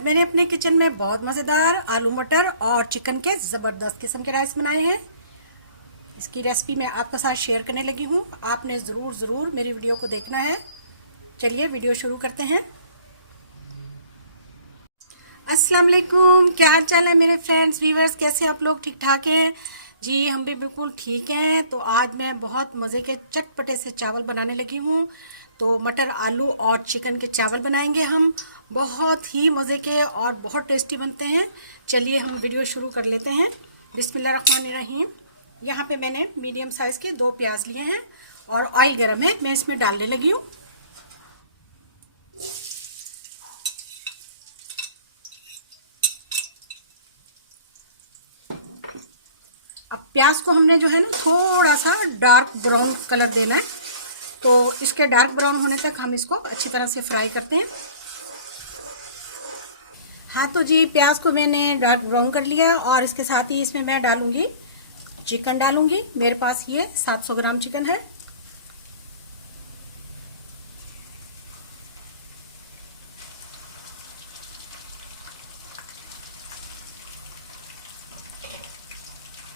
आज मैंने अपने किचन में बहुत मज़ेदार आलू मटर और चिकन के ज़बरदस्त किस्म के राइस बनाए हैं। इसकी रेसिपी मैं आपके साथ शेयर करने लगी हूँ। आपने ज़रूर मेरी वीडियो को देखना है। चलिए वीडियो शुरू करते हैं। अस्सलाम वालेकुम, क्या हाल चाल है मेरे फ्रेंड्स व्यूवर्स, कैसे आप लोग? ठीक ठाक हैं जी, हम भी बिल्कुल ठीक हैं। तो आज मैं बहुत मज़े के चटपटे से चावल बनाने लगी हूँ। तो मटर आलू और चिकन के चावल बनाएंगे हम। बहुत ही मज़े के और बहुत टेस्टी बनते हैं। चलिए हम वीडियो शुरू कर लेते हैं। बिस्मिल्लाहिर्रहमानिर्रहीम। यहाँ पे मैंने मीडियम साइज़ के 2 प्याज लिए हैं और ऑयल गर्म है, मैं इसमें डालने लगी हूँ। अब प्याज को हमने जो है ना थोड़ा सा डार्क ब्राउन कलर देना है। तो इसके डार्क ब्राउन होने तक हम इसको अच्छी तरह से फ्राई करते हैं। हाँ तो जी, प्याज को मैंने डार्क ब्राउन कर लिया और इसके साथ ही इसमें मैं डालूंगी चिकन डालूंगी। मेरे पास ये 700 ग्राम चिकन है।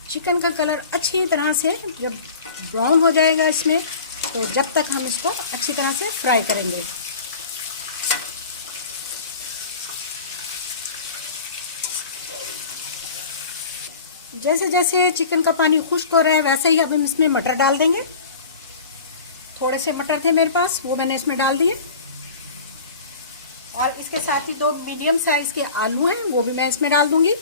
चिकन का कलर अच्छी तरह से जब ब्राउन हो जाएगा इसमें, तो जब तक हम इसको अच्छी तरह से फ्राई करेंगे। जैसे जैसे चिकन का पानी खुश्क हो रहा है वैसे ही अब हम इसमें मटर डाल देंगे। थोड़े से मटर थे मेरे पास, वो मैंने इसमें डाल दिए। और इसके साथ ही 2 मीडियम साइज के आलू हैं, वो भी मैं इसमें डाल दूंगी।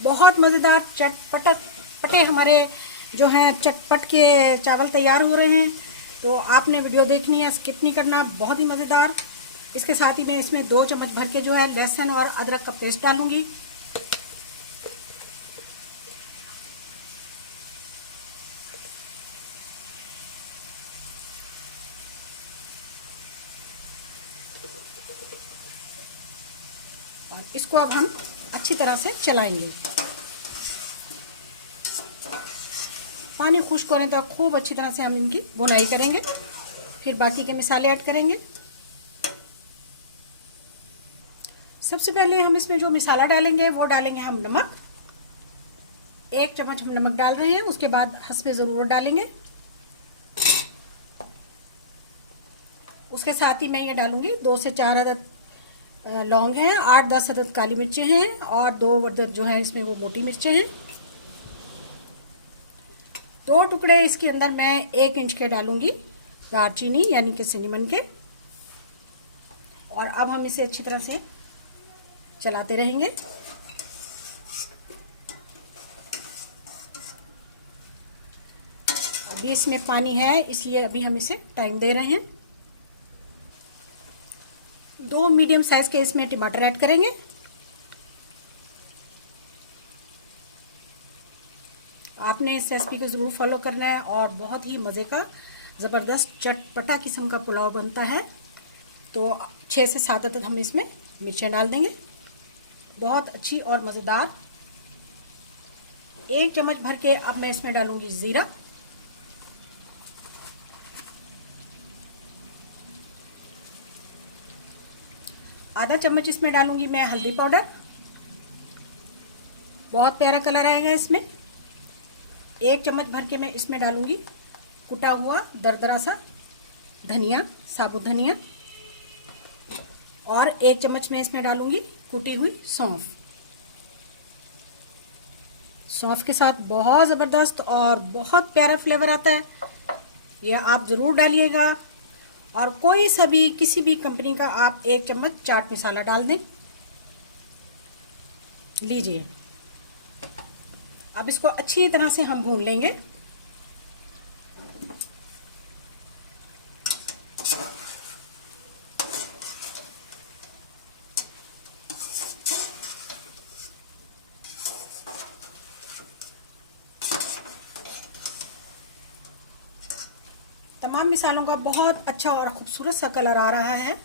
बहुत मज़ेदार चटपटे हमारे जो हैं चटपट के चावल तैयार हो रहे हैं। तो आपने वीडियो देखनी है, स्किप नहीं करना, बहुत ही मज़ेदार। इसके साथ ही मैं इसमें 2 चम्मच भर के जो है लहसुन और अदरक का पेस्ट डालूंगी। और इसको अब हम अच्छी तरह से चलाएंगे। पानी खुश्क होने तक खूब अच्छी तरह से हम इनकी भुनाई करेंगे, फिर बाकी के मसाले ऐड करेंगे। सबसे पहले हम इसमें जो मसाला डालेंगे वो डालेंगे हम नमक। 1 चम्मच हम नमक डाल रहे हैं, उसके बाद हस्बे ज़रूरत डालेंगे। उसके साथ ही मैं ये डालूंगी 2 से 4 अदद लौंग हैं, 8-10 अदद काली मिर्चें हैं और 2 अदद जो है इसमें वो मोटी मिर्चें हैं। 2 टुकड़े इसके अंदर मैं 1 इंच के डालूंगी दालचीनी यानी कि सिनेमन के। और अब हम इसे अच्छी तरह से चलाते रहेंगे। अभी इसमें पानी है, इसलिए अभी हम इसे टाइम दे रहे हैं। 2 मीडियम साइज के इसमें टमाटर ऐड करेंगे। आपने इस रेसिपी को ज़रूर फॉलो करना है और बहुत ही मज़े का ज़बरदस्त चटपटा किस्म का पुलाव बनता है। तो 6 से 7 अदद हम इसमें मिर्चें डाल देंगे, बहुत अच्छी और मज़ेदार। 1 चम्मच भर के अब मैं इसमें डालूंगी ज़ीरा। आधा चम्मच इसमें डालूंगी मैं हल्दी पाउडर, बहुत प्यारा कलर आएगा इसमें। 1 चम्मच भर के मैं इसमें डालूंगी कुटा हुआ दरदरा सा धनिया, साबुत धनिया। और 1 चम्मच में इसमें डालूंगी कुटी हुई सौंफ। सौंफ के साथ बहुत ज़बरदस्त और बहुत प्यारा फ्लेवर आता है, ये आप ज़रूर डालिएगा। और कोई सा भी किसी भी कंपनी का आप 1 चम्मच चाट मसाला डाल दें। लीजिए, अब इसको अच्छी तरह से हम भून लेंगे। तमाम मिसालों का बहुत अच्छा और खूबसूरत सा कलर आ रहा है।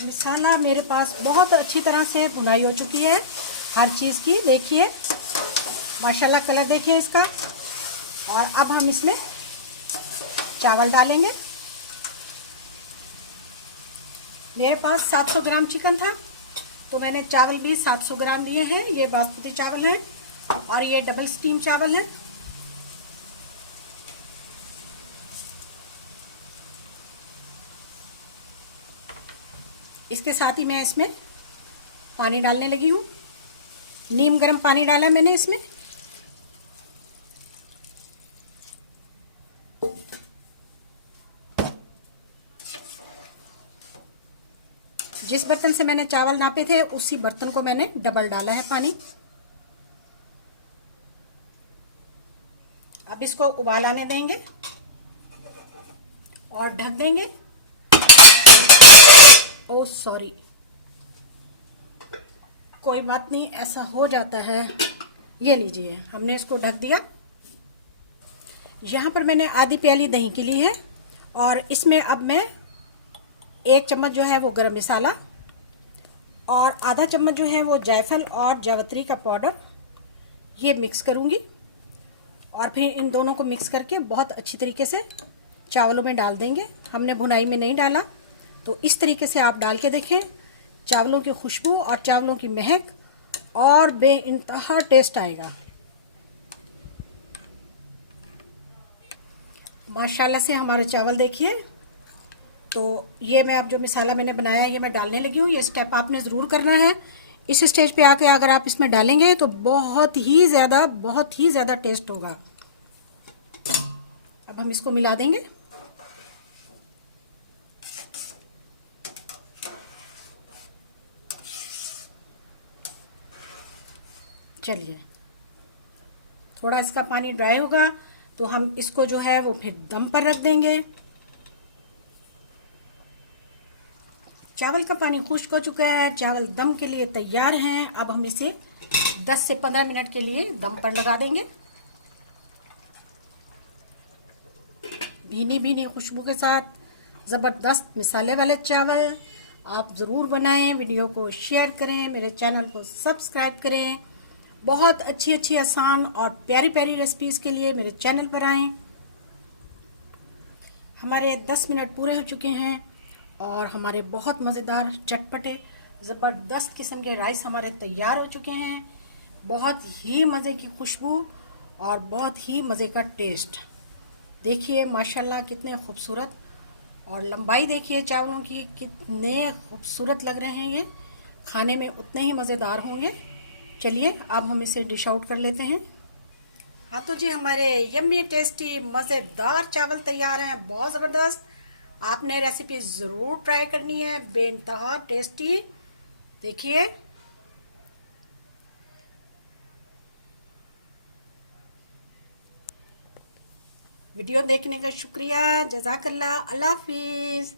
मिसाला मेरे पास बहुत अच्छी तरह से भुनाई हो चुकी है हर चीज़ की। देखिए माशाल्लाह, कलर देखिए इसका। और अब हम इसमें चावल डालेंगे। मेरे पास 700 ग्राम चिकन था, तो मैंने चावल भी 700 ग्राम लिए हैं। ये बासमती चावल है और ये डबल स्टीम चावल है। इसके साथ ही मैं इसमें पानी डालने लगी हूँ। नीम गर्म पानी डाला मैंने इसमें। जिस बर्तन से मैंने चावल नापे थे उसी बर्तन को मैंने डबल डाला है पानी। अब इसको उबाल आने देंगे और ढक देंगे। ओह सॉरी, कोई बात नहीं, ऐसा हो जाता है। ये लीजिए, हमने इसको ढक दिया। यहाँ पर मैंने आधी प्याली दही की ली है और इसमें अब मैं 1 चम्मच जो है वो गरम मसाला और आधा चम्मच जो है वो जायफल और जावित्री का पाउडर ये मिक्स करूँगी और फिर इन दोनों को मिक्स करके बहुत अच्छी तरीके से चावलों में डाल देंगे। हमने भुनाई में नहीं डाला, तो इस तरीके से आप डाल के देखें। चावलों की खुशबू और चावलों की महक और बेइंतहा टेस्ट आएगा। माशाल्लाह से हमारे चावल देखिए। तो ये मैं अब जो मसाला मैंने बनाया है ये मैं डालने लगी हूँ। ये स्टेप आपने ज़रूर करना है। इस स्टेज पे आके अगर आप इसमें डालेंगे तो बहुत ही ज़्यादा टेस्ट होगा। अब हम इसको मिला देंगे। चलिए, थोड़ा इसका पानी ड्राई होगा तो हम इसको जो है वो फिर दम पर रख देंगे। चावल का पानी खुश्क हो चुका है, चावल दम के लिए तैयार हैं। अब हम इसे 10 से 15 मिनट के लिए दम पर लगा देंगे। भीनी भीनी खुशबू के साथ ज़बरदस्त मिसाले वाले चावल आप ज़रूर बनाएं। वीडियो को शेयर करें, मेरे चैनल को सब्सक्राइब करें। बहुत अच्छी अच्छी आसान और प्यारी प्यारी रेसिपीज़ के लिए मेरे चैनल पर आएं। हमारे 10 मिनट पूरे हो चुके हैं और हमारे बहुत मज़ेदार चटपटे ज़बरदस्त किस्म के राइस हमारे तैयार हो चुके हैं। बहुत ही मज़े की खुशबू और बहुत ही मज़े का टेस्ट। देखिए माशाल्लाह कितने खूबसूरत, और लंबाई देखिए चावलों की कितने खूबसूरत लग रहे हैं। ये खाने में उतने ही मज़ेदार होंगे। चलिए अब हम इसे डिश आउट कर लेते हैं। हाँ तो जी, हमारे यम्मी टेस्टी मज़ेदार चावल तैयार हैं, बहुत ज़बरदस्त। आपने रेसिपी ज़रूर ट्राई करनी है, बेइंतहा टेस्टी। देखिए, वीडियो देखने का शुक्रिया। जज़ाकल्लाह। अल्लाह हाफिज़।